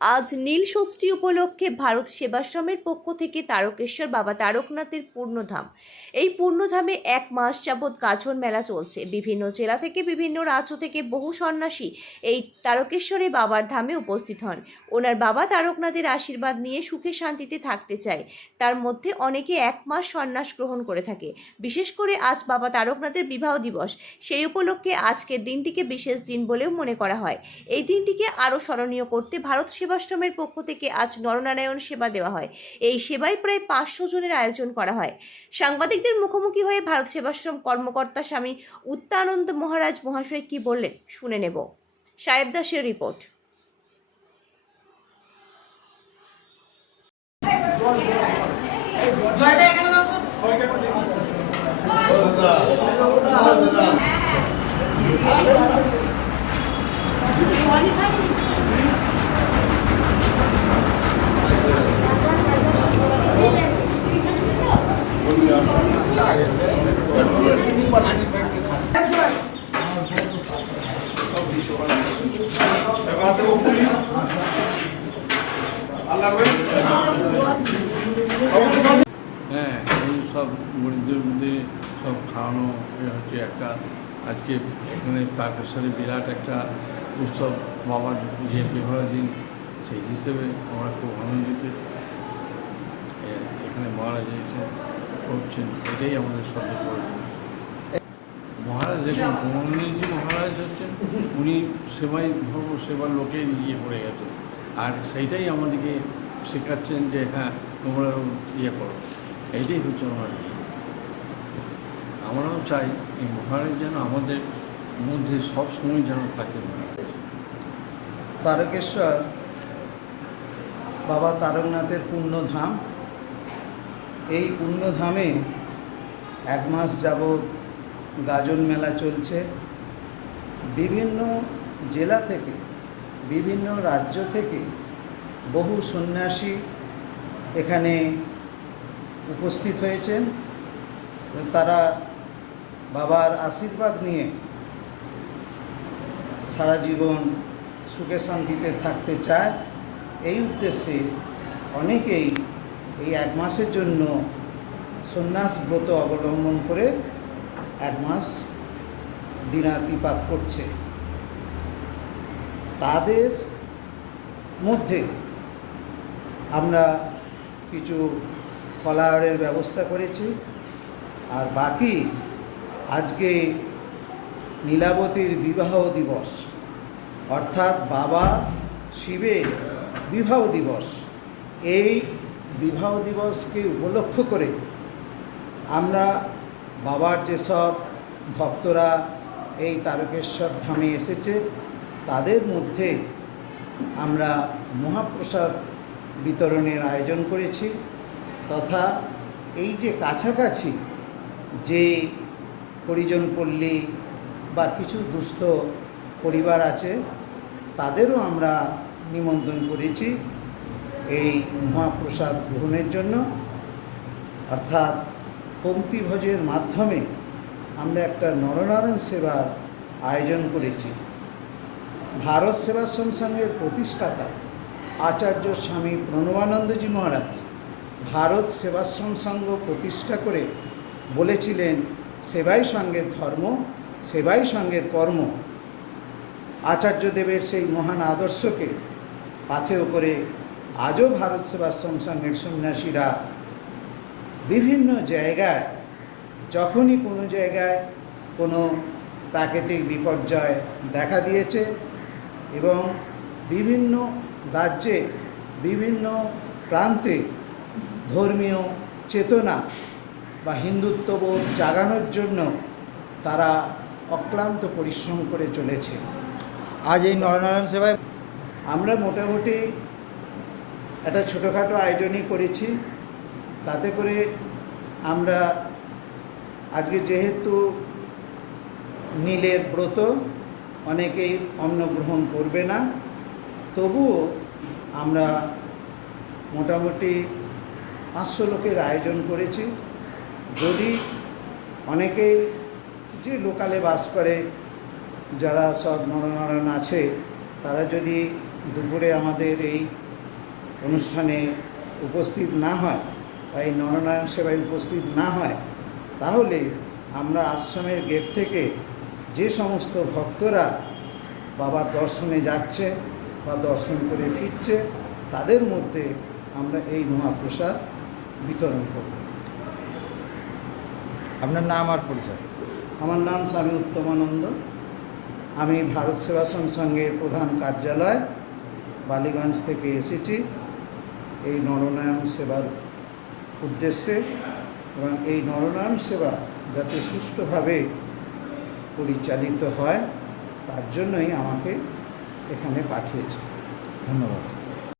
আজ নীল ষষ্ঠী উপলক্ষে ভারত সেবাশ্রমের পক্ষ থেকে তারকেশ্বর বাবা তারকনাথের পূর্ণধাম। এই পূর্ণধামে 1 মাস যাবৎ গাজন মেলা চলছে। বিভিন্ন জেলা থেকে বিভিন্ন রাজ্য থেকে বহু সন্ন্যাসী এই তারকেশ্বরে বাবার ধামে উপস্থিত হন। ওনার বাবা তারকনাথের আশীর্বাদ নিয়ে সুখে শান্তিতে থাকতে চায়। তার মধ্যে অনেকে 1 মাস সন্ন্যাস গ্রহণ করে থাকে। বিশেষ করে আজ বাবা তারকনাথের বিবাহ দিবস, সেই উপলক্ষে আজকের দিনটিকে বিশেষ দিন বলেও মনে করা হয়। এই দিনটিকে আরও স্মরণীয় করতে ভারত সেবাশ্রমের পক্ষ থেকে আজ নরনারায়ণ সেবা দেওয়া হয়। এই সেবায় প্রায় 500 জনের আয়োজন করা হয়। সাংবাদিকদের মুখোমুখি হয়ে ভারত সেবাশ্রম কর্মকর্তা স্বামী উত্তানন্দ মহারাজ মহাশয় কি বললেন শুনে নেব। সাহেব দাসের রিপোর্ট। হ্যাঁ, এই সব গরিবদের মধ্যে সব খাওয়ানো হচ্ছে একটা। আজকে এখানে তারকেশ্বরে বিরাট একটা উৎসব, বাবার যে বিবাহ দিন, সেই হিসেবে আমরা খুব আনন্দিত। এখানে মহারাজ এসে করছেন, এটাই আমাদের সবচেয়ে বড় জিনিস। মহারাজ দেখুন, কমলজি মহারাজ হচ্ছেন, উনি সেবাই ধর্ম সেবার লোকে ইয়ে পড়ে গেছে, আর সেইটাই আমাদেরকে শেখাচ্ছেন যে হ্যাঁ তোমরা ইয়ে করো। এইটাই হচ্ছে আমার। আমরাও চাই এই মহারাজ যেন আমাদের মধ্যে সব সময় যেন থাকেন। তারকেশ্বর বাবা তারকনাথের পূর্ণধাম। এই পূর্ণধামে 1 মাস যাবৎ গাজন মেলা চলছে। বিভিন্ন জেলা থেকে, বিভিন্ন রাজ্য থেকে বহু সন্ন্যাসী এখানে উপস্থিত হয়েছেন। তারা বাবার আশীর্বাদ নিয়ে সারা জীবন সুখে শান্তিতে থাকতে চায়। এই উদ্দেশ্যে অনেকেই এই 1 মাসের জন্য সন্ন্যাস ব্রত অবলম্বন করে 1 মাস দিনাতিপাত করছে। তাদের মধ্যে আমরা কিছু ফলাহারের ব্যবস্থা করেছি। আর বাকি আজকে নীলাবতীর বিবাহ দিবস, অর্থাৎ বাবা শিবের বিবাহ দিবস। এই বিবাহ দিবসকে উপলক্ষ করে আমরা বাবার যেসব ভক্তরা এই তারকেশ্বর ধামে এসেছে তাদের মধ্যে আমরা মহাপ্রসাদ বিতরণের আয়োজন করেছি, তথা এই যে কাছাকাছি যে হরিজন পল্লী বা কিছু দুস্থ পরিবার আছে তাদেরও আমরা নিমন্ত্রণ করেছি এই মহাপ্রসাদ গ্রহণের জন্য। অর্থাৎ পঙ্ক্তিভোজের মাধ্যমে আমরা একটা নরনারায়ণ সেবার আয়োজন করেছি। ভারত সেবাশ্রম সংঘের প্রতিষ্ঠাতা আচার্য স্বামী প্রণবানন্দজি মহারাজ ভারত সেবাশ্রম সংঘ প্রতিষ্ঠা করে বলেছিলেন, সেবাই সঙ্গের ধর্ম, সেবাই সঙ্গের কর্ম। আচার্যদেবের সেই মহান আদর্শকে পাথেয় করে আজও ভারত সেবাশ্রম সংঘের সন্ন্যাসীরা বিভিন্ন জায়গায়, যখনই কোনো জায়গায় কোনো প্রাকৃতিক বিপর্যয় দেখা দিয়েছে এবং বিভিন্ন রাজ্যে বিভিন্ন প্রান্তে ধর্মীয় চেতনা বা হিন্দুত্ববোধ জাগানোর জন্য তারা অক্লান্ত পরিশ্রম করে চলেছে। আজ এই নরনারায়ণ সেবায় আমরা মোটামুটি একটা ছোটোখাটো আয়োজনই করেছি। তাতে করে আমরা আজকে যেহেতু নীলের ব্রত, অনেকেই অন্ন গ্রহণ করবে না, তবুও আমরা মোটামুটি 500 লোকের আয়োজন করেছি। যদি অনেকেই যে লোকালে বাস করে, যারা সব নরনারায়ণ আছে, তারা যদি দুপুরে আমাদের এই অনুষ্ঠানে উপস্থিত না হয় বা এই নরনারায়ণ সেবায় উপস্থিত না হয়, তাহলে আমরা আশ্রমের গেট থেকে যে সমস্ত ভক্তরা বাবার দর্শনে যাচ্ছে বা দর্শন করে ফিরছে, তাদের মধ্যে আমরা এই মহাপ্রসাদ বিতরণ করব। আপনার নাম আর পরিচয়? আমার নাম স্বামী উত্তমানন্দ। আমি ভারত সেবাশ্রম সংঘের প্রধান কার্যালয় বালিগঞ্জ থেকে এসেছি এই নরনারায়ণ সেবার উদ্দেশ্যে, এবং এই নরনারায়ণ সেবা যাতে সুষ্ঠুভাবে পরিচালিত হয় তার জন্যই আমাকে এখানে পাঠিয়েছে। ধন্যবাদ।